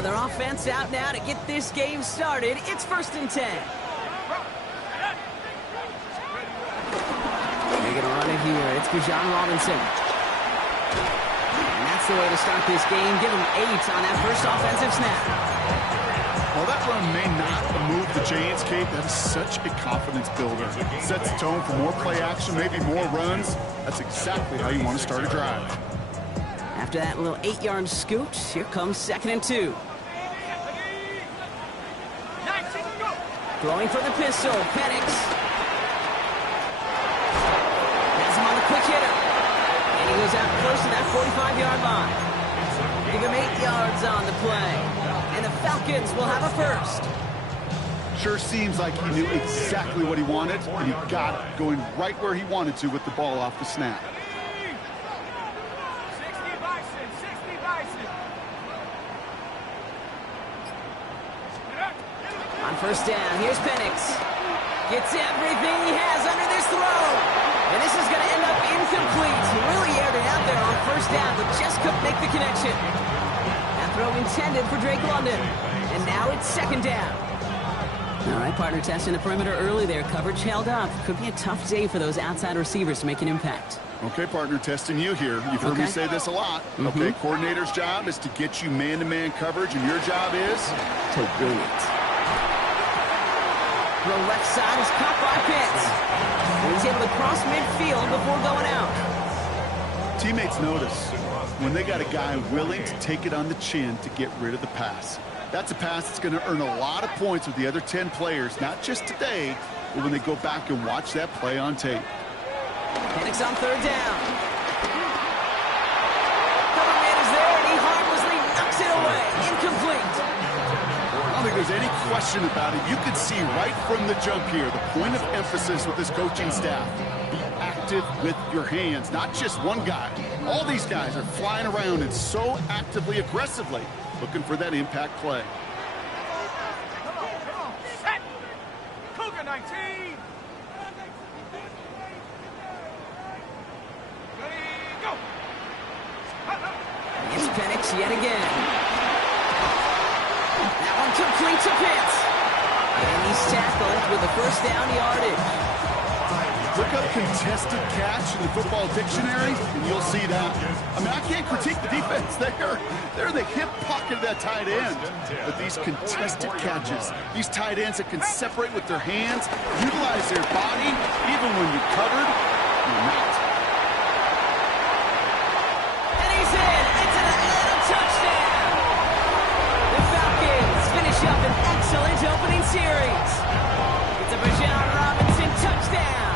So their offense out now to get this game started. It's 1st and 10. They're going to run it here. It's Bijan Robinson. And that's the way to start this game. Give them 8 on that first offensive snap. Well, that run may not move the chains, Kate. That is such a confidence builder. Sets the tone for more play action, maybe more runs. That's exactly how you want to start a drive. After that little 8-yard scoot, here comes 2nd and 2. Throwing for the pistol, Penix. Has him on the quick hitter. And he goes out close to that 45-yard line. Give him 8 yards on the play. And the Falcons will have a first. Sure seems like he knew exactly what he wanted, and he got it, going right where he wanted to with the ball off the snap. On first down, here's Penix. Gets everything he has under this throw. And this is going to end up incomplete. He really aired it out there on first down, but just couldn't make the connection. That throw intended for Drake London. And now it's 2nd down. All right, partner, testing the perimeter early there. Coverage held up. Could be a tough day for those outside receivers to make an impact. Okay, partner, testing you here. You've heard me say this a lot. Okay, coordinator's job is to get you man-to-man coverage, and your job is to win it. The left side is caught by Pitts. And he's able to cross midfield before going out. Teammates notice when they got a guy willing to take it on the chin to get rid of the pass. That's a pass that's going to earn a lot of points with the other 10 players, not just today, but when they go back and watch that play on tape. Penix on 3rd down. Cover man is there, and he harmlessly knocks it away. Incomplete. I don't think there's any question about it. You can see right from the jump here, the point of emphasis with this coaching staff. Be active with your hands, not just one guy. All these guys are flying around and so actively, aggressively looking for that impact play. Come on, set. Cougar 19. Ready, go. It's Penix yet again. That one complete to Pitts. And he's tackled with the first down yardage. Look up contested catch in the football dictionary, and you'll see that. I mean, I can't critique the defense. They're in the hip pocket of that tight end. But these contested catches, these tight ends that can separate with their hands, utilize their body, even when you're covered, you're not. And he's in. It's an Atlanta touchdown. The Falcons finish up an excellent opening series. It's a Bijan Robinson touchdown.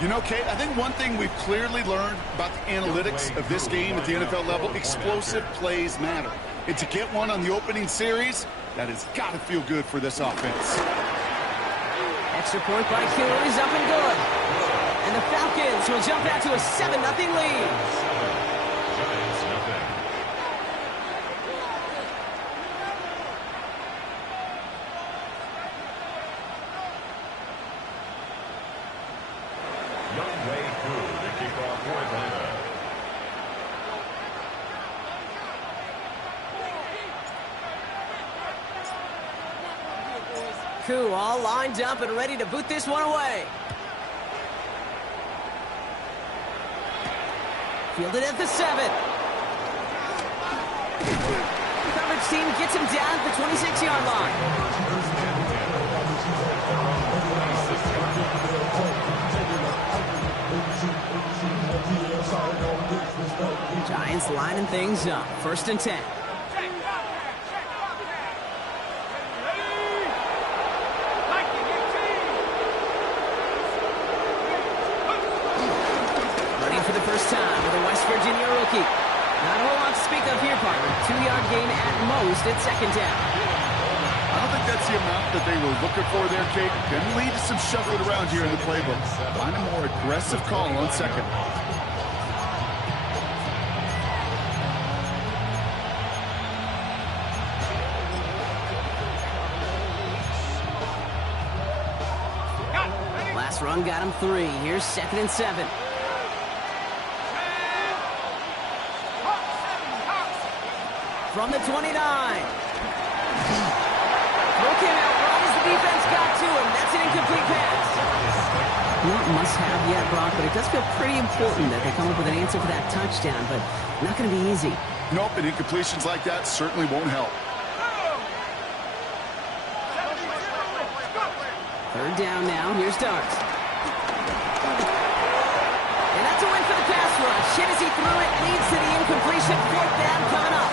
You know, Kate, I think one thing we've clearly learned about the analytics of this game at the NFL level, explosive plays matter. And to get one on the opening series, that has got to feel good for this offense. Extra point by Q is up and good. And the Falcons will jump out to a 7-0 lead. Koo all lined up and ready to boot this one away. Fielded at the 7. Coverage team gets him down at the 26-yard line. Giants lining things up. 1st and 10. Not a whole lot to speak of here, partner. 2-yard gain at most at 2nd down. I don't think that's the amount that they were looking for there, Kate. Can lead to some shuffling around here in the playbook. Find a more aggressive call on 2nd. Last run got him 3. Here's 2nd and 7. from the 29. Throw came out right as the defense got to him. That's an incomplete pass. Not must-have yet, Brock, but it does feel pretty important that they come up with an answer for that touchdown, but not going to be easy. Nope, and incompletions like that certainly won't help. Third down now. Here's Darts. And that's a win for the pass rush. Hit as he threw it, leads to the incompletion. Fourth down coming up.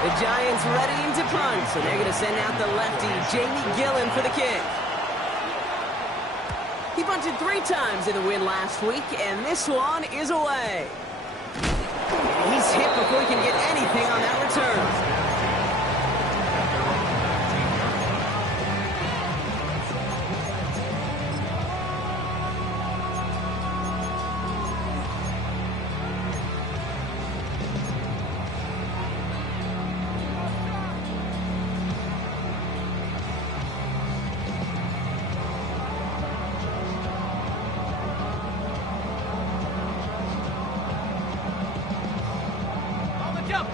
The Giants readying to punt, so they're going to send out the lefty, Jamie Gillen, for the kick. He punted 3 times in the win last week, and this one is away. And he's hit before he can get anything on that return.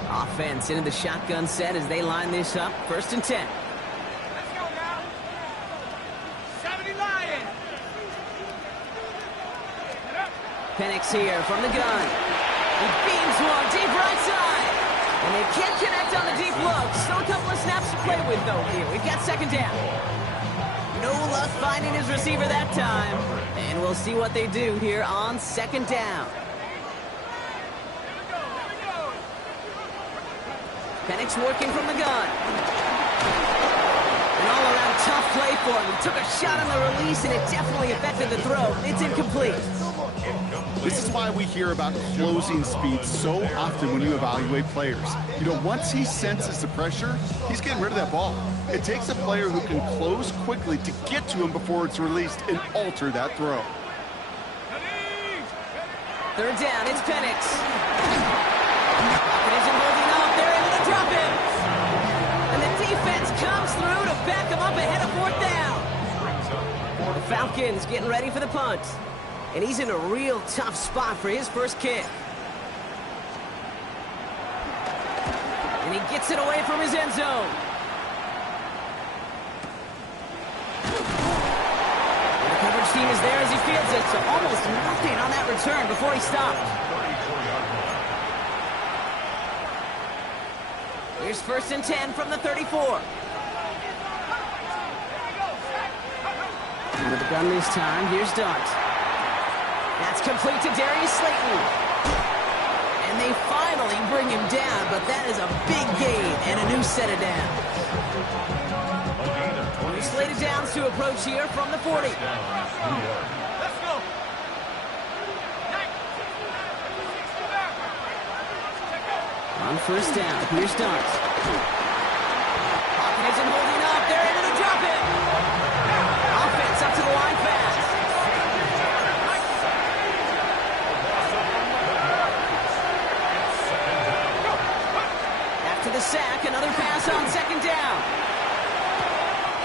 Offense into the shotgun set as they line this up. 1st and 10. Let's go now. 70 Lions. Penix here from the gun. He beams one deep right side. And they can't connect on the deep look. Still a couple of snaps to play with, though, here. We've got 2nd down. No luck finding his receiver that time. And we'll see what they do here on 2nd down. Penix working from the gun. An all-around tough play for him. He took a shot on the release, and it definitely affected the throw. It's incomplete. This is why we hear about closing speed so often when you evaluate players. You know, once he senses the pressure, he's getting rid of that ball. It takes a player who can close quickly to get to him before it's released and alter that throw. 3rd down, it's Penix. Isn't holding up. They're able to drop him. And the defense comes through to back him up ahead of 4th down. The Falcons getting ready for the punt. And he's in a real tough spot for his first kick. And he gets it away from his end zone. And the coverage team is there as he fields it, so almost nothing on that return before he stopped. Here's 1st and 10 from the 34. With the gun this time, here's Darts. That's complete to Darius Slayton. And they finally bring him down, but that is a big gain and a new set of downs. New slated downs to approach here from the 40. Let's go. On 1st down, here's Darts. Pocket isn't holding up. They're able to drop it. Offense up to the line fast. After the sack, another pass on 2nd down.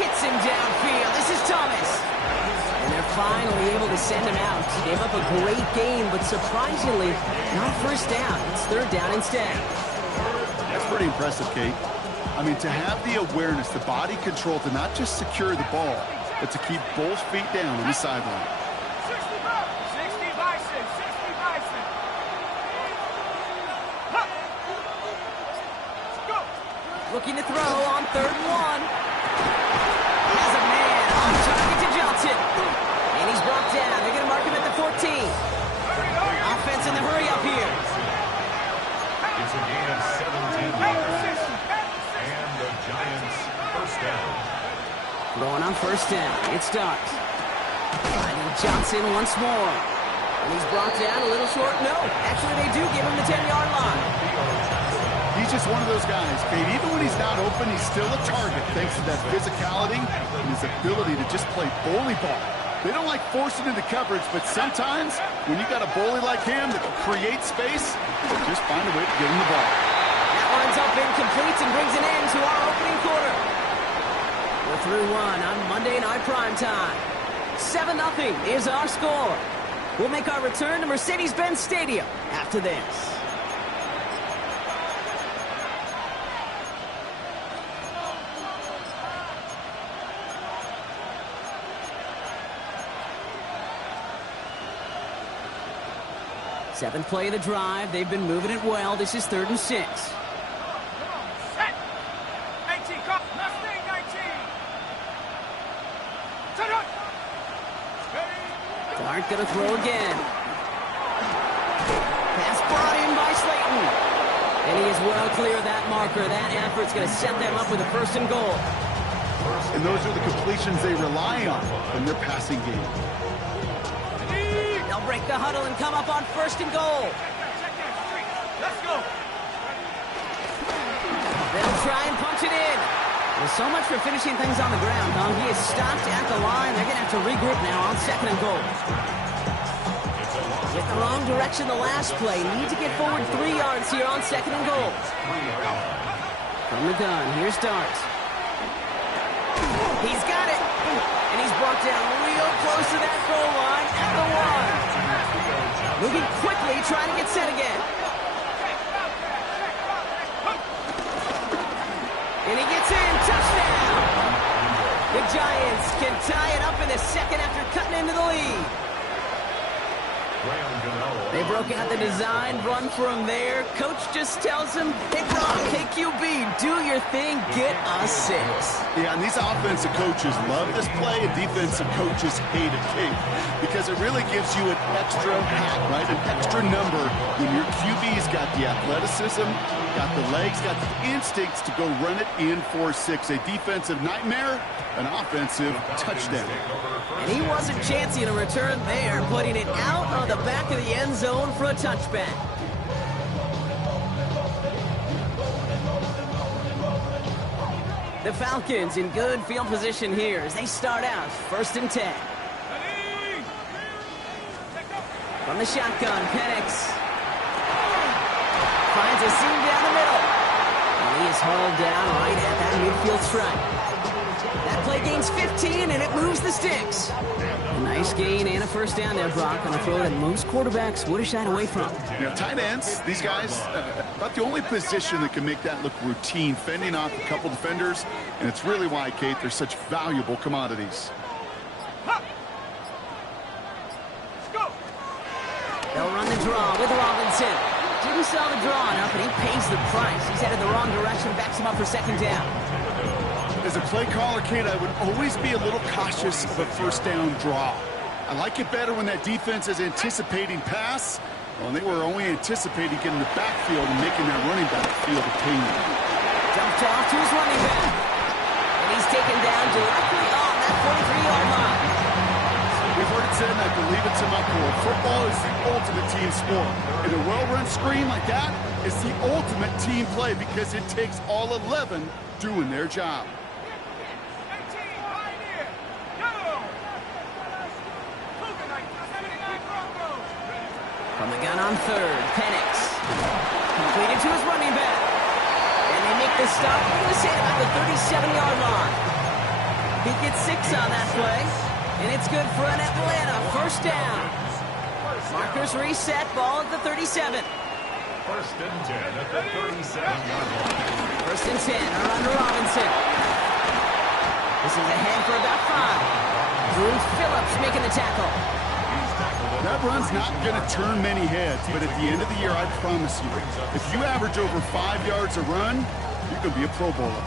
Hits him downfield. This is Thomas. And they're finally able to send him out. Gave up a great game, but surprisingly, not 1st down. It's 3rd down instead. That's pretty impressive, Kate. I mean, to have the awareness, the body control to not just secure the ball, but to keep both feet down on the sideline. 60 Bison. 60 Bison. Let's go. Looking to throw on 3rd and 1. Has a man on target to Johnson. And he's brought down. They're going to mark him at the 14. Offense in the hurry up here. It's a gain of 17 yards. And the Giants 1st down. Going on 1st down. It's Darts. Finding Johnson once more. And he's brought down a little short. No, actually they do give him the 10-yard line. He's just one of those guys, Kate. Even when he's not open, he's still a target thanks to that physicality and his ability to just play bully ball. They don't like forcing into coverage, but sometimes when you got a bully like him that can create space, just find a way to get him the ball. That lines up incomplete and brings an end to our opening quarter. We're through one on Monday Night Primetime. 7-0 is our score. We'll make our return to Mercedes-Benz Stadium after this. Seventh play of the drive. They've been moving it well. This is 3rd and 6. Set. 18, call. Mustang 19. Set up. Dart gonna throw again. Pass brought in by Slayton. And he is well clear of that marker. That effort's gonna set them up with a 1st and goal. And those are the completions they rely on in their passing game. They'll break the huddle and come up on 1st and goal. Check that street. Let's go. They'll try and punch it in. Well, so much for finishing things on the ground, huh? He is stopped at the line. They're gonna have to regroup now on 2nd and goal. With the wrong direction the last play. Need to get forward 3 yards here on 2nd and goal. From the gun, here's Dart. He's got it. And he's brought down real close to that goal line at the 1. Moving quickly, trying to get set again. And he gets in. Touchdown. The Giants can tie it up in the 2nd after cutting into the lead. They broke out the design, run from there. Coach just tells him, hey, Brock, hey, QB, do your thing, get a 6. Yeah, and these offensive coaches love this play, and defensive coaches hate it, too, because it really gives you an extra hat, right, an extra number when your QB's got the athleticism, got the legs, got the instincts to go run it in for 6. A defensive nightmare, an offensive touchdown. And he wasn't chancing a return there, putting it out on the back of the end zone for a touchback. The Falcons in good field position here as they start out 1st and 10. From the shotgun, Penix finds a seam down the middle. And he is hauled down right at that midfield stripe. That play gains 15, and it moves the sticks. A nice gain and a 1st down there, Brock, on a throw that most quarterbacks would have shied away from. You know, tight ends, these guys, about the only position that can make that look routine, fending off a couple defenders, and it's really why, Kate, they're such valuable commodities. They'll run the draw with Robinson. Didn't sell the draw enough, and he pays the price. He's headed the wrong direction, backs him up for 2nd down. As a play caller, Kate, I would always be a little cautious of a 1st down draw. I like it better when that defense is anticipating pass. Well, they were only anticipating getting the backfield and making that running back feel the pain. Dumped off to his running back. And he's taken down directly on that 43-yard line. We've heard it said, and I believe it to my core, football is the ultimate team sport. And a well-run screen like that is the ultimate team play because it takes all 11 doing their job. From the gun on 3rd, Penix. Completed to his running back. And they make the stop, we're going to say about the 37-yard line. He gets 6 on that play. And it's good for an Atlanta 1st down. Markers reset, ball at the 37. 1st and 10 at the 37-yard line. 1st and 10 are under Robinson. This is ahead for about 5. Drew Phillips making the tackle. That run's not going to turn many heads, but at the end of the year, I promise you, if you average over 5 yards a run, you're going to be a Pro Bowler.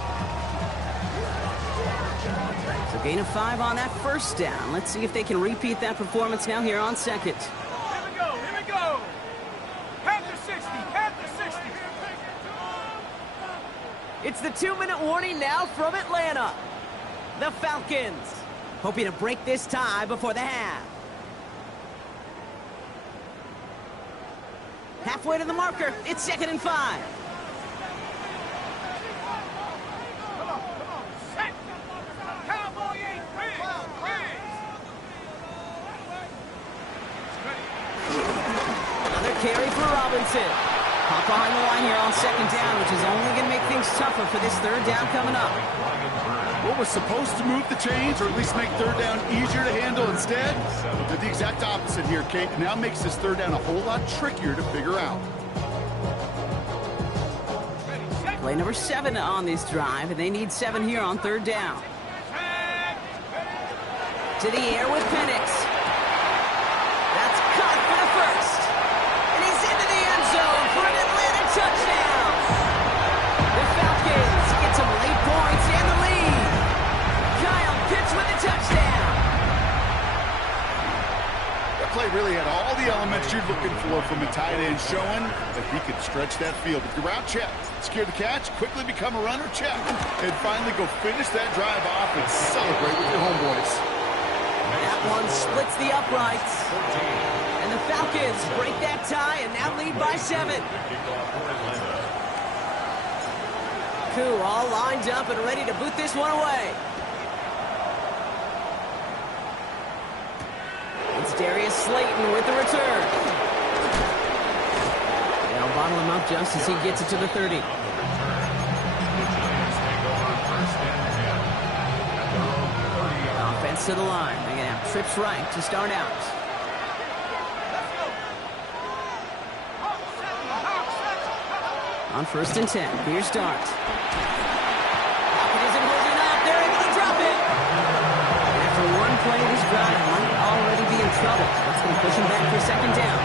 So gain of 5 on that 1st down. Let's see if they can repeat that performance now here on 2nd. Here we go, here we go. Panther 60, Panther 60. It's the 2-minute warning now from Atlanta. The Falcons hoping to break this tie before the half. Halfway to the marker, it's 2nd and 5. Come on, set. Cowboy 8, Another carry for Robinson. Hop behind the line here on 2nd down, which is only going to make things tougher for this 3rd down coming up. What was supposed to move the chains, or at least make 3rd down easier to handle instead, did the exact opposite here, Kate. Now makes this 3rd down a whole lot trickier to figure out. Play number 7 on this drive, and they need 7 here on 3rd down. To the air with Penix. That's caught for the 1st. And he's you're looking for from a tight end, showing that he can stretch that field. With your route check, secure the catch, quickly become a runner, check, and finally go finish that drive off and celebrate with your homeboys. That one splits the uprights. And the Falcons break that tie and now lead by 7. Koo all lined up and ready to boot this one away. It's Darius Slayton with the return. They'll bottle him up just as he gets it to the 30. Offense to the line. They're going to have trips right to start out. On 1st and 10, here's Dart. Pocket isn't holding up. They're able to drop it. And after one play, this drive might already be in trouble. That's going to push him back for 2nd down.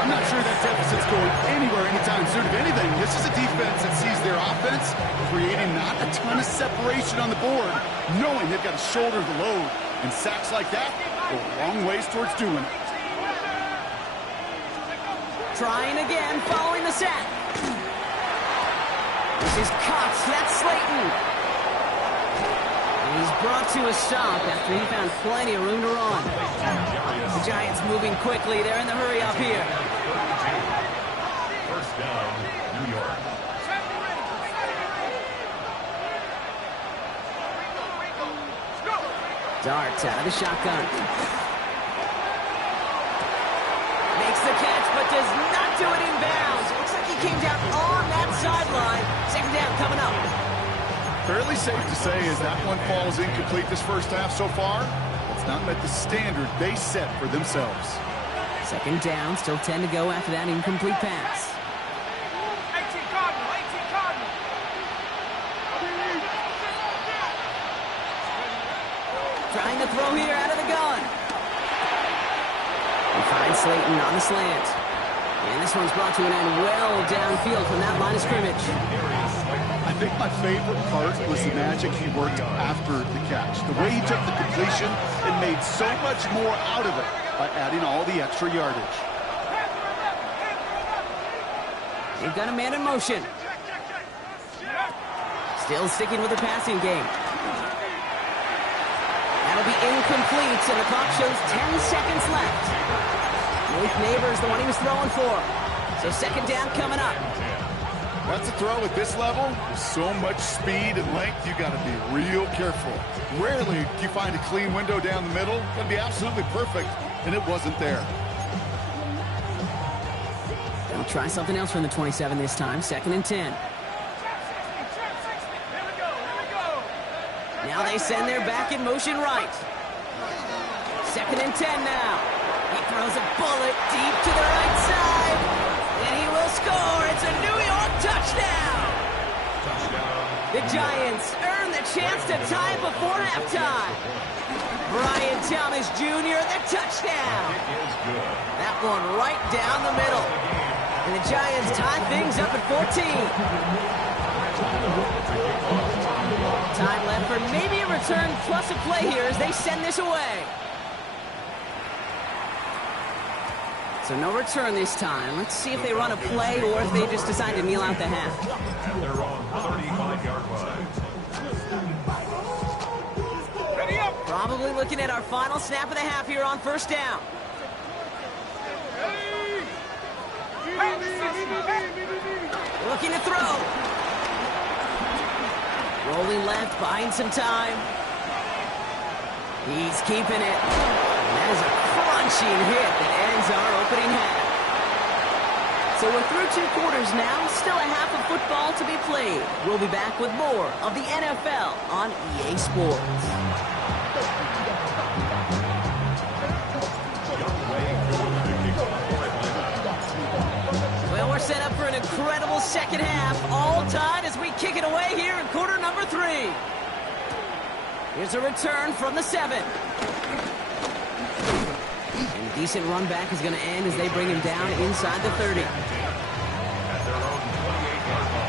I'm not sure that deficit's going anywhere anytime soon. If anything, this is a defense that sees their offense creating not a ton of separation on the board, knowing they've got to shoulder the load. And sacks like that go a long ways towards doing it. Trying again, following the sack. This is Cox. That's Slayton. And he's brought to a stop after he found plenty of room to run. The Giants moving quickly. They're in the hurry up here. 1st down, New York. Dart out of the shotgun. Makes the catch, but does not do it in bounds. Looks like he came down on that sideline. 2nd down coming up. Fairly safe to say as that one falls incomplete this first half so far, it's not met the standard they set for themselves. 2nd down, still 10 to go after that incomplete pass. 18 Cardinal, 18 Cardinal. Trying to throw here out of the gun. He finds Slayton on the slant. And this one's brought to an end well downfield from that line of scrimmage. I think my favorite part was the magic he worked after the catch. The way he took the completion and made so much more out of it by adding all the extra yardage. They've got a man in motion. Still sticking with the passing game. That'll be incomplete, and the clock shows 10 seconds left. Malik Neighbors, the one he was throwing for. So 2nd down coming up. That's a throw at this level. With so much speed and length, you got to be real careful. Rarely do you find a clean window down the middle. Got to be absolutely perfect, and it wasn't there. They'll try something else from the 27 this time. 2nd and 10. Now they send their back in motion right. 2nd and 10 now. He throws a bullet deep to the right side. And he will score. It's a New York touchdown. The Giants earn the chance to tie before halftime. Brian Thomas Jr., the touchdown. That one right down the middle. And the Giants tie things up at 14. Time left for maybe a return plus a play here as they send this away. So no return this time. Let's see if they run a play or if they just decide to kneel out the half. At their own 35-yard line. Ready up. Probably looking at our final snap of the half here on 1st down. Looking to throw. Rolling left, buying some time. He's keeping it. And that is a crunching hit that ends our opening half. So we're through 2 quarters now. Still a half of football to be played. We'll be back with more of the NFL on EA Sports. Well, we're set up for an incredible 2nd half. All tied as we kick it away here in quarter number 3. Here's a return from the 7. And a decent run back is going to end as they bring him down inside the 30. At their own 28-yard line.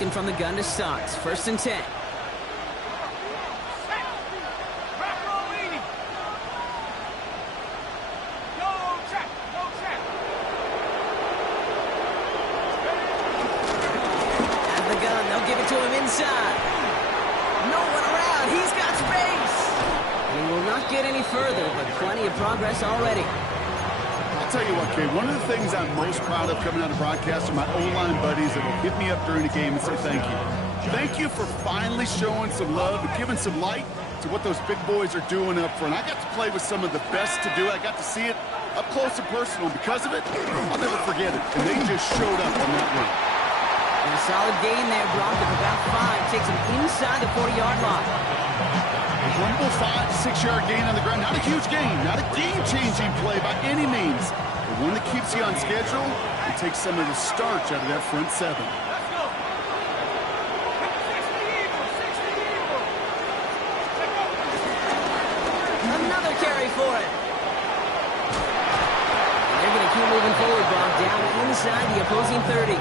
Working from the gun to start. 1st and 10. They'll give it to him inside. No one around. He's got space. He will not get any further, but plenty of progress already. I'll tell you what, Kay, one of the things I'm most proud of coming out of broadcast are my O-line buddies that will hit me up during the game and say thank you. Thank you for finally showing some love and giving some light to what those big boys are doing up front. I got to play with some of the best to do it. I got to see it up close and personal. Because of it, I'll never forget it. And they just showed up on that run. And a solid gain there, Brock, of about 5. Takes him inside the 40-yard line. A humble 5 to 6 yard gain on the ground. Not a huge gain, not a game-changing play by any means, but one that keeps you on schedule and takes some of the starch out of that front 7. Another carry for it. They're going to keep moving forward, Brock, down inside the opposing 30.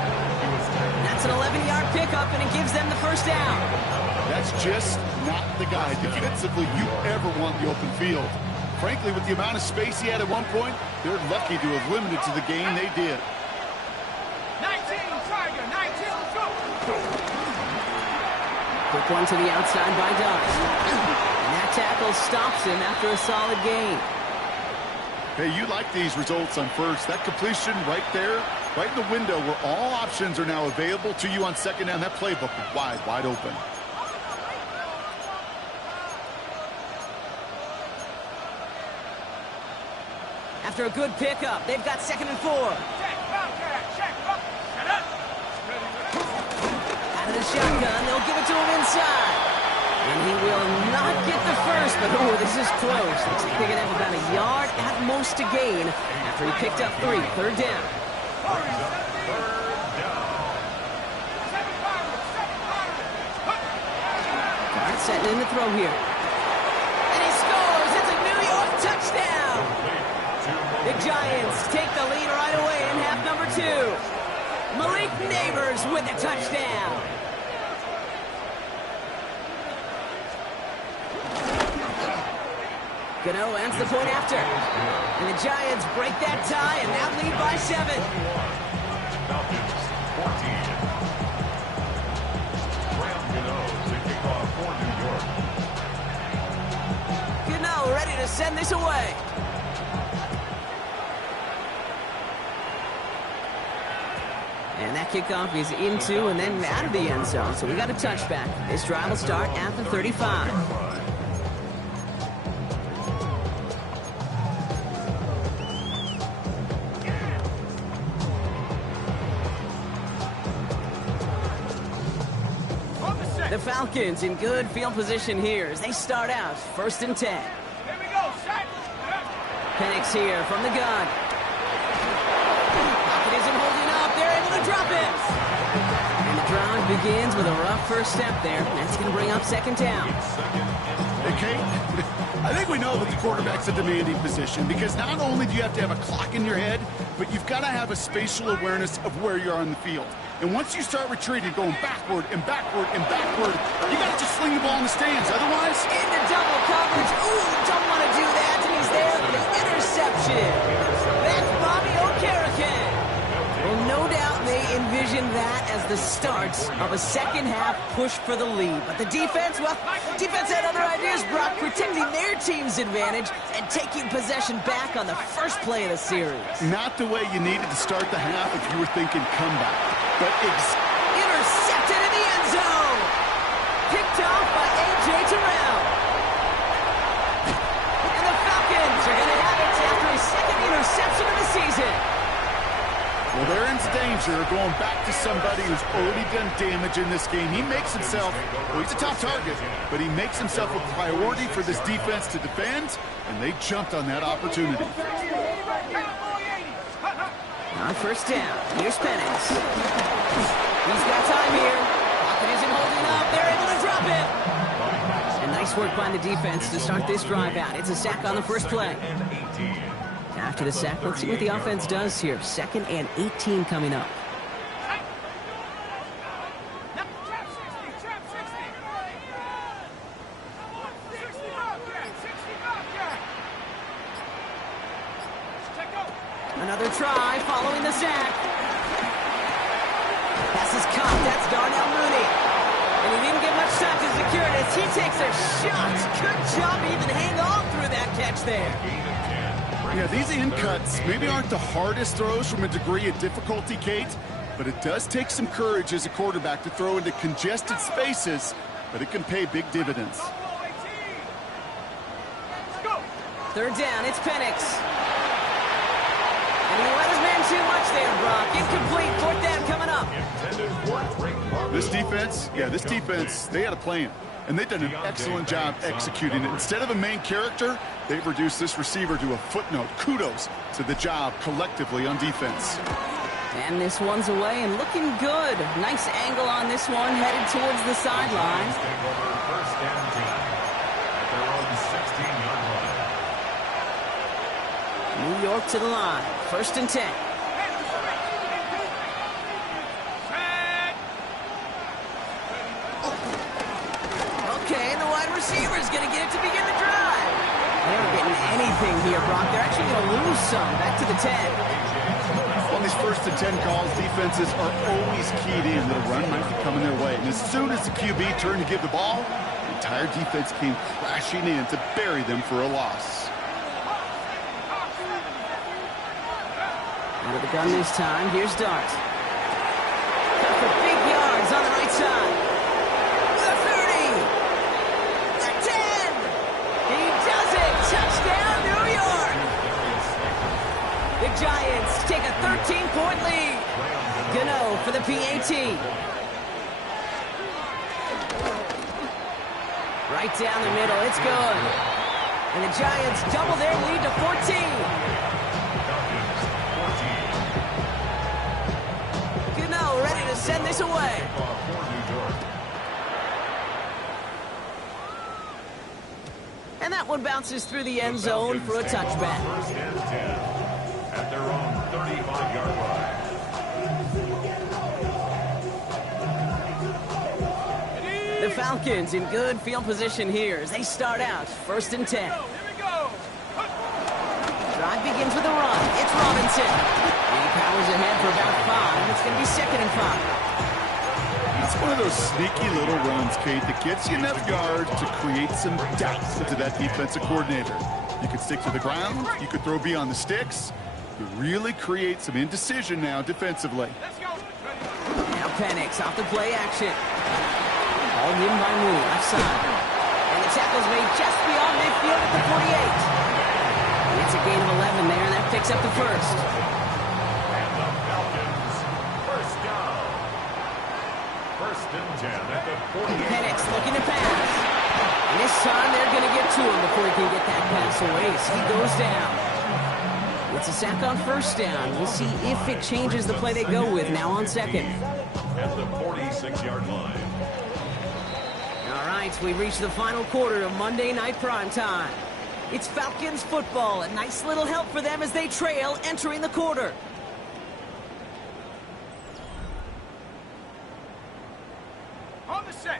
That's an 11-yard pickup, and it gives them the 1st down. That's just not the guy defensively you ever want the open field. Frankly, with the amount of space he had at one point, they're lucky to have limited to the game they did. 19, Tiger, 19, go! Quick one to the outside by Doss. And that tackle stops him after a solid gain. Hey, you like these results on first. That completion right there, right in the window where all options are now available to you on 2nd down. That playbook is wide open. After a good pickup, they've got 2nd and 4. Out of the shotgun, they'll give it to him inside. And he will not get the 1st, but oh, this is close. Looks like they're going to have about a yard at most to gain after he picked up 3. 3rd down. Card setting in the throw here. And he scores! It's a New York touchdown! The Giants take the lead right away in half number 2. Malik Neighbors with a touchdown. Gano ends the point after. And the Giants break that tie and now lead by 7. Falcons 14. Graham Gano to kick off for New York. Gano ready to send this away. And that kickoff is into and then out of the end zone. So we got a touchback. This drive will start at the 35. The Falcons in good field position here as they start out 1st and 10. Here we go, set. Penix here from the gun. Pocket isn't holding up. They're able to drop it. And the drive begins with a rough first step there. That's going to bring up 2nd down. Hey, Kate, I think we know that the quarterback's a demanding position because not only do you have to have a clock in your head, but you've got to have a spatial awareness of where you are on the field. And once you start retreating, going backward and backward and backward, you got to just sling the ball in the stands. Otherwise, Into double coverage. Ooh, don't want to do that. And he's there for the interception. That's Bobby Okereke. Well, no doubt they envisioned that as the start of a second-half push for the lead. But the defense, well, defense had other ideas, Brock, protecting their team's advantage and taking possession back on the first play of the series. not the way you needed to start the half if you were thinking comeback. But Intercepted in the end zone. Picked off by A.J. Terrell. And the Falcons are going to have it after his 2nd interception of the season. well, they're in danger going back to somebody who's already done damage in this game. He makes himself, well, he's a top target, but he makes himself a priority for this defense to defend, and they jumped on that opportunity. On 1st down, here's Penix. He's got time here. Pocket isn't holding up. They're able to drop it. And nice work by the defense to start this drive out. It's a sack on the first play. After the sack, let's see what the offense does here. 2nd and 18 coming up. the try following the sack. Pass is caught. That's Darnell Mooney. And he didn't get much time to secure it as he takes a shot. Good job to even hang on through that catch there. Yeah, these in cuts maybe aren't the hardest throws from a degree of difficulty, Kate, but it does take some courage as a quarterback to throw into congested spaces, but it can pay big dividends. Third down, it's Penix. And he let his man too much there, Brock. Incomplete, fourth down coming up. This defense, they had a plan, and they've done an excellent job executing it. Instead of a main character, they've reduced this receiver to a footnote. Kudos to the job collectively on defense. And this one's away and looking good. Nice angle on this one, headed towards the sideline. First and 10 at their own 16-yard line. New York to the line. First and 10. Okay, the wide receiver's going to get it to begin the drive. They're not getting anything here, Brock. They're actually going to lose some. Back to the 10. On these first and 10 calls, defenses are always keyed in that a run might be coming their way. And as soon as the QB turned to give the ball, the entire defense came crashing in to bury them for a loss. Out of the gun this time. Here's Dart. Cut for big yards on the right side. The 30. The 10. He does it. Touchdown, New York. The Giants take a 13-point lead. Gano for the PAT. Right down the middle. It's good. And the Giants double their lead to 14. Gano ready to send this away. And that one bounces through the end zone for a touchback. First and 10 at their own 35-yard line. The Falcons in good field position here as they start out. First and 10. Drive begins with a run. It's Robinson. He powers ahead for about 5. It's going to be second and 5. It's one of those sneaky little runs, Kate, that gets you enough yards to create some doubt into that defensive coordinator. You could stick to the ground. You could throw beyond the sticks. You really create some indecision now defensively. Now Penix off the play action. All in by Mooney, left side. And the tackle's made just beyond midfield at the 48. It's a gain of 11 there, and that picks up the first. And the Falcons, first down. First and 10 at the 48. Penix looking to pass. And this time they're going to get to him before he can get that pass away. So he goes down. It's a sack on first down. We'll see if it changes the play they go with now on second. At the 46-yard line. All right, we reach the final quarter of Monday Night Primetime. It's Falcons football. A nice little help for them as they trail entering the quarter.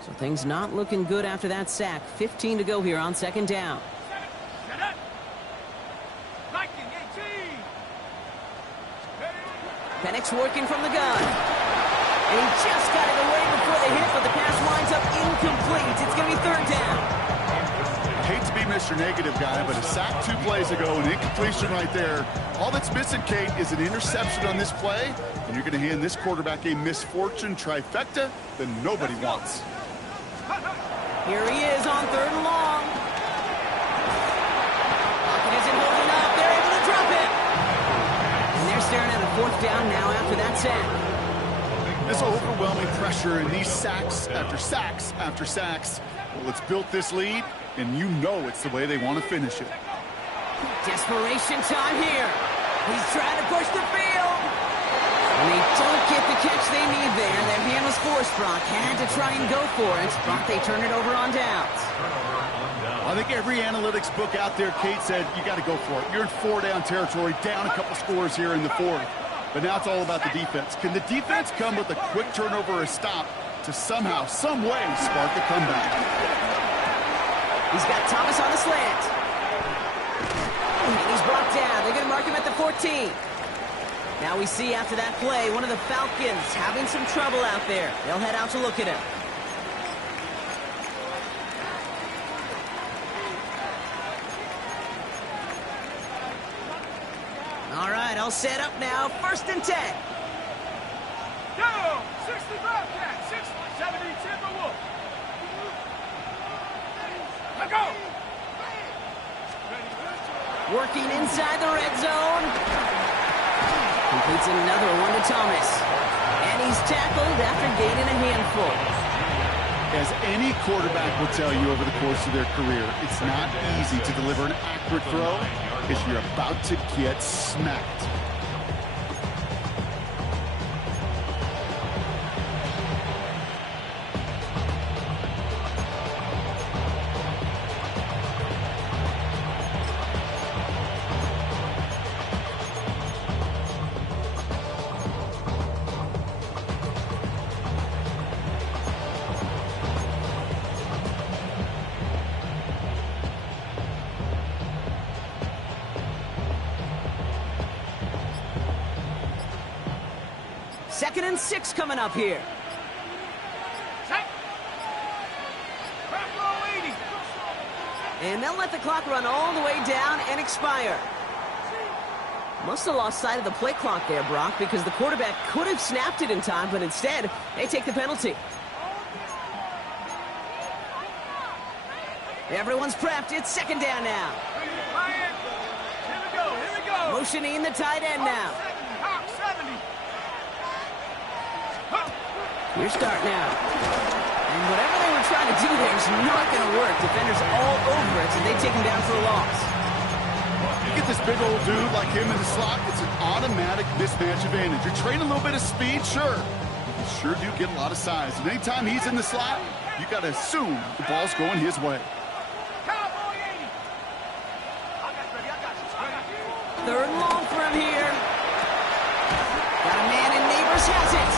So things not looking good after that sack. 15 to go here on second down. Penix working from the gun. And he just got it away before the hit, but the pass winds up incomplete. It's going to be third down. Hate to be Mr. Negative guy, but a sack 2 plays ago, an incompletion right there. All that's missing, Kate, is an interception on this play, and you're going to hand this quarterback a misfortune trifecta that nobody wants. Here he is on third and long. Pocket isn't holding up. They're able to drop it. And they're staring at a fourth down now after that sack. This overwhelming pressure and these sacks after sacks after sacks, well, it's built this lead, and you know it's the way they want to finish it. Desperation time here. He's trying to push the field. And they don't get the catch they need there. Their hand was forced, Brock. Had to try and go for it, but they turn it over on downs. I think every analytics book out there, Kate, said you got to go for it. You're in 4-down territory, down a couple scores here in the fourth. But now it's all about the defense. Can the defense come with a quick turnover or a stop to somehow, some way, spark a comeback? He's got Thomas on the slant. And he's brought down. They're going to mark him at the 14. Now we see after that play, one of the Falcons having some trouble out there. They'll head out to look at him. All right, I'll set up now. 1st and 10. Go! 60 Bobcat, 60, 70 Timberwolf. Let go! Working inside the red zone. Completes another one to Thomas. And he's tackled after gaining a handful. As any quarterback will tell you over the course of their career, it's not easy to deliver an accurate throw because you're about to get smacked. Second and 6 coming up here. Set. Back row 80. And they'll let the clock run all the way down and expire. Must have lost sight of the play clock there, Brock, because the quarterback could have snapped it in time, but instead, they take the penalty. Everyone's prepped. It's 2nd down now. Ryan. Here we go, here we go. Motioning the tight end now. Hawk 70. Your start now. And whatever they were trying to do there is not going to work. Defenders all over it, and they take him down for a loss. You get this big old dude like him in the slot, it's an automatic mismatch advantage. You're trading a little bit of speed, sure. You sure do get a lot of size. And anytime he's in the slot, you got to assume the ball's going his way. Cowboy 80. I got you. 3rd and long for him here. Got a man, and Neighbors has it.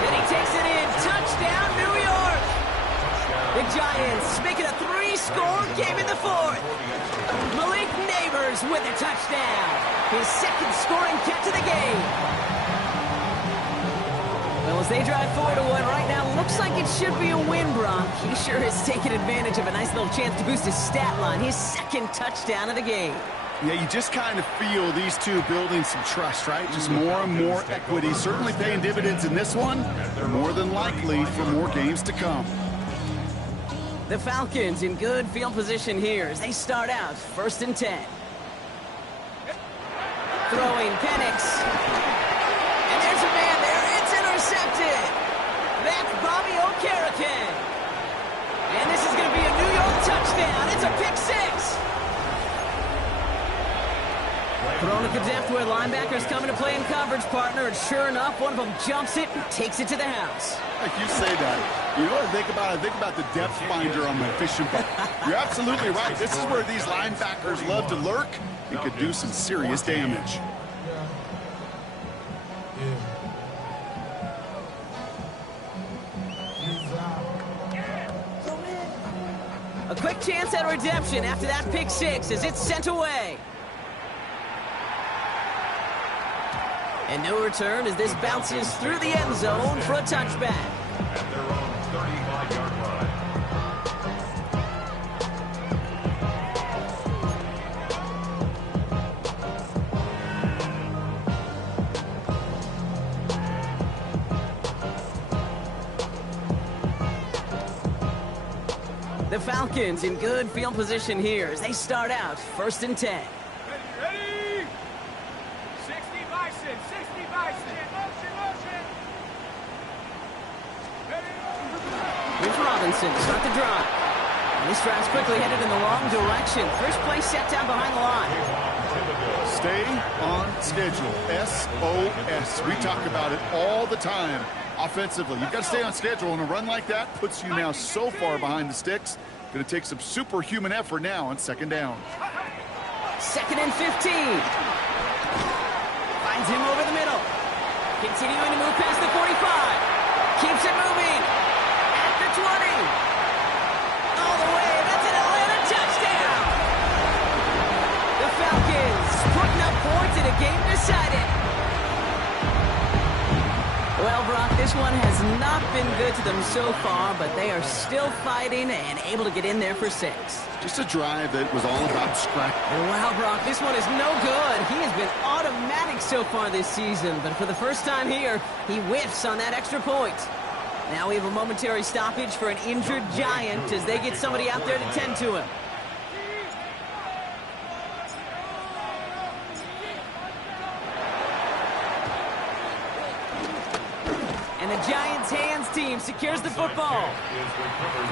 And he takes it in. Touchdown, New York. The Giants make it a 3-score game in the 4th. Malik Neighbors with a touchdown. His 2nd scoring catch of the game. Well, as they drive 4-1 right now, looks like it should be a win, Brock. He sure has taken advantage of a nice little chance to boost his stat line. His 2nd touchdown of the game. Yeah, you just kind of feel these two building some trust, right? Just more and more equity. Certainly paying dividends in this one. More than likely for more games to come. The Falcons in good field position here as they start out 1st and 10. Throwing Penix. And there's a man there. It's intercepted. That's Bobby Okereke. And this is going to be a New York touchdown. It's a pick 6. Thrown at the depth where linebackers coming to play in coverage, partner, and sure enough, one of them jumps it and takes it to the house. Like you say that, you know what I think about? I think about the depth finder on my fishing boat. You're absolutely right. This is where these linebackers love to lurk and could do some serious damage. A quick chance at redemption after that pick 6 as it's sent away. And no return as this bounces through the end zone for a touchback. At their own 35-yard line. The Falcons in good field position here as they start out 1st and 10. Ready? 60 Bison, 60 Bison. Motion. Here's Robinson to start the drive. And this drive's quickly headed in the wrong direction. First play set down behind the line. Stay on schedule. SOS. We talk about it all the time. Offensively, you've got to stay on schedule, and a run like that puts you now so far behind the sticks. Going to take some superhuman effort now on 2nd down. 2nd and 15. Finds him over the middle. Continuing to move past the 45. Keeps it moving. At the 20. All the way. That's an Atlanta touchdown. The Falcons putting up points in a game decided. this one has not been good to them so far, but they are still fighting and able to get in there for 6. Just a drive that was all about scratch. And wow, Brock, this one is no good. He has been automatic so far this season, but for the first time here, he whiffs on that extra point. Now we have a momentary stoppage for an injured Giant as they get somebody out there to tend to him. And the Giants' hands team secures the football.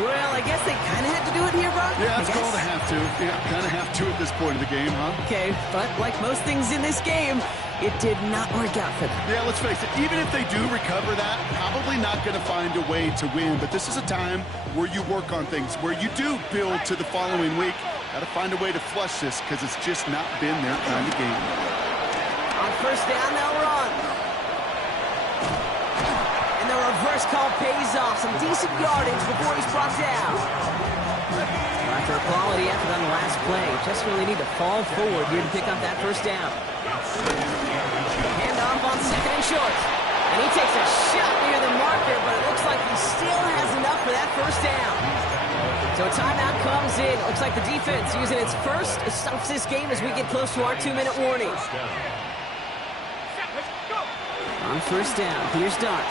Well, I guess they kind of had to do it here, Brock. Yeah, it's called a have to. Yeah, kind of have to at this point of the game, huh? Okay, but like most things in this game, it did not work out for them. Yeah, let's face it, even if they do recover that, probably not going to find a way to win. But this is a time where you work on things, where you do build to the following week. Got to find a way to flush this because it's just not been their kind of game. On first down, they'll run. And the reverse call pays off. Some decent yardage before he's brought down. After a quality effort on the last play, just really need to fall forward here to pick up that first down. Hand off on second and short. And he takes a shot near the marker, but it looks like he still has enough for that first down. So a timeout comes in. Looks like the defense using its first stops this game as we get close to our 2-minute warning. On first down, here's Dart.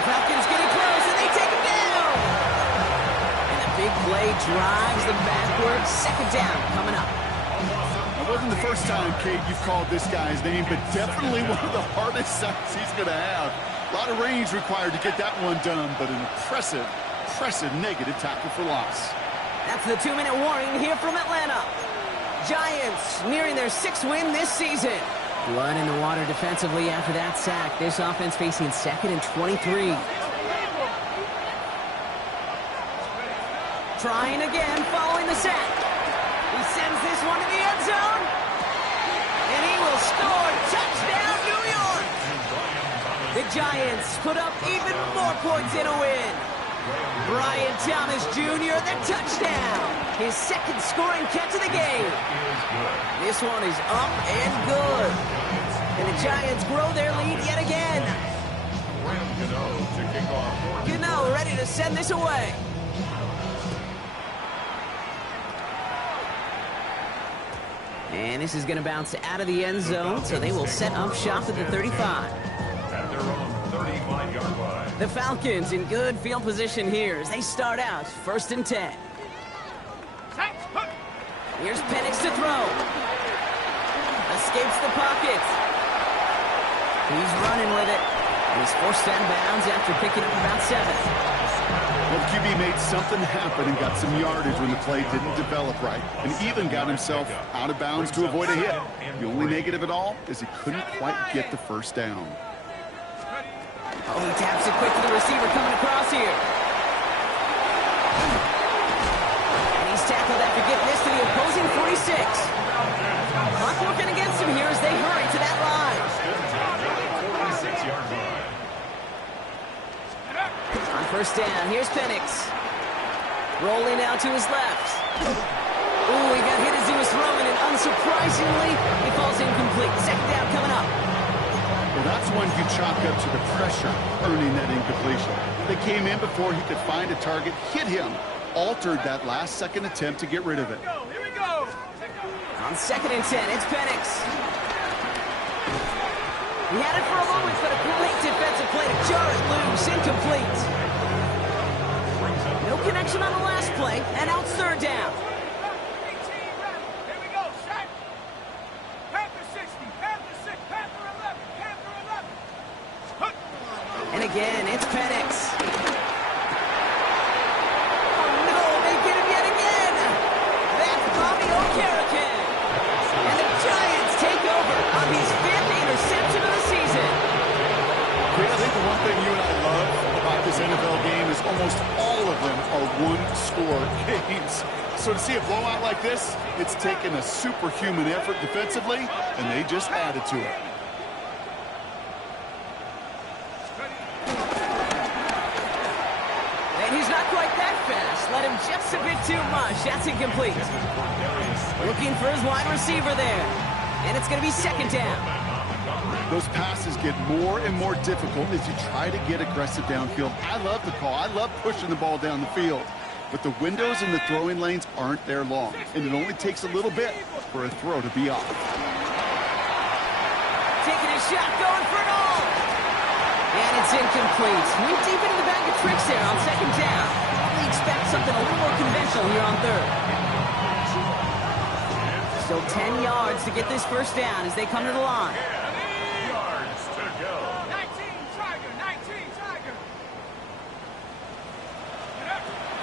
Falcons getting close, and they take him down. And the big play drives them backwards. Second down coming up. It wasn't the first time, Kate, you've called this guy's name, but definitely one of the hardest sacks he's going to have. A lot of range required to get that one done, but an impressive negative tackle for loss. That's the 2-minute warning here from Atlanta. Giants nearing their 6th win this season. Blood in the water defensively after that sack. This offense facing 2nd and 23. Trying again following the sack. He sends this one to the end zone. And he will score. Touchdown, New York. The Giants put up even more points in a win. Brian Thomas Jr., the touchdown. His 2nd scoring catch of the game. This one is up and good. And the Giants grow their lead yet again. Gano ready to send this away. And this is going to bounce out of the end zone, so they will set up shop at the 35. At their own 35-yard line. The Falcons in good field position here as they start out 1st and 10. Here's Penix to throw. Escapes the pocket. He's running with it. And he's forced out of bounds after picking up about 7. Well, QB made something happen and got some yardage when the play didn't develop right, and even got himself out of bounds to avoid a hit. The only negative at all is he couldn't quite get the first down. Oh, he taps it quick to the receiver coming across here. And he's tackled after getting this to the opposing 46. Clock working against him here as they hurry to that line. 46-yard line. On first down, here's Penix. Rolling out to his left. Ooh, he got hit as he was throwing, and unsurprisingly, he falls incomplete. 2nd down coming up. Well, that's one you chalk up to the pressure earning that incompletion. They came in before he could find a target, hit him, altered that last-second attempt to get rid of it. Here we go. On 2nd and 10, it's Penix. He had it for a moment, but a great defensive play to jar it loose, incomplete. No connection on the last play, and out 3rd down. Here we go, set. Panther 60, Panther 6, Panther 11, Panther 11. And again, it's Penix. Oh no, they get him yet again. That's Bobby O'Carrican. And the Giants take over on his 5th interception of the season. I think the one thing you and I love about this NFL game is almost all of them are one-score games. So to see a blowout like this, it's taken a superhuman effort defensively, and they just added to it. And he's not quite that fast. Let him just a bit too much. That's incomplete. Looking for his wide receiver there. And it's going to be 2nd down. Those passes get more and more difficult as you try to get aggressive downfield. I love the call. I love pushing the ball down the field. But the windows in the throwing lanes aren't there long, and it only takes a little bit for a throw to be off. Taking a shot, going for it all. And it's incomplete. Went deep into the bag of tricks there on second down. Probably expect something a little more conventional here on third. Still 10 yards to get this first down as they come to the line. 10 yards to go. 19 Tiger, 19 Tiger.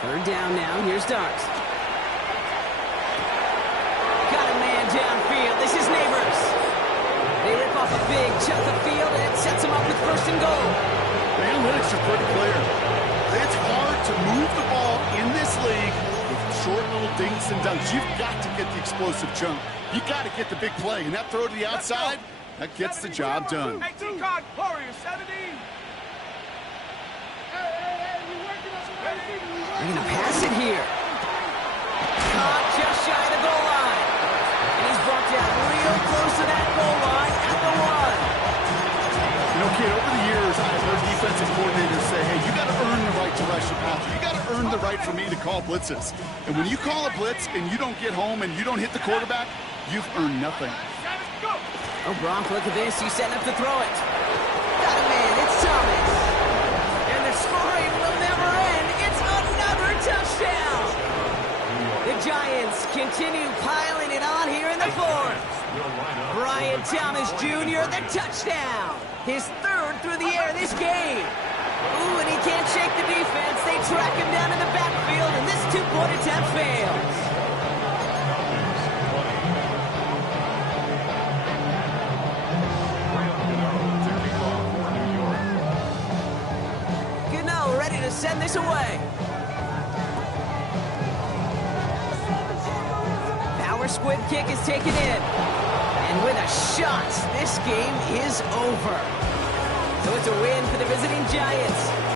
Third down now. Here's Darks. Got a man downfield. This is Neighbors. They rip off a big chunk of field, and it sets them up with first and goal. The analytics are pretty clear. It's hard to move the ball in this league with short little dinks and dunks. You've got to get the explosive chunk. You got to get the big play, and that throw to the outside, that gets the job done. 18 card Warrior, 70. They're going to pass it here. Caught just shy of the goal line. And he's brought down real close to that goal line at the 1. You know, kid, over the years, I've heard defensive coordinators say, hey, you got to earn the right to rush the passer. You got to earn the right for me to call blitzes. And when you call a blitz and you don't get home and you don't hit the quarterback, you've earned nothing. Oh, Gronk, look at this. He's setting up to throw it. Got a man. It's Thomas. And the scoring will never end. It's another touchdown. The Giants continue piling it on here in the fourth. Brian Thomas Jr., the touchdown. His third through the air this game. Ooh, and he can't shake the defense. They track him down in the backfield, and this two-point attempt fails. Gano ready to send this away. Power squib kick is taken in. And with a shot, this game is over. So it's a win for the visiting Giants.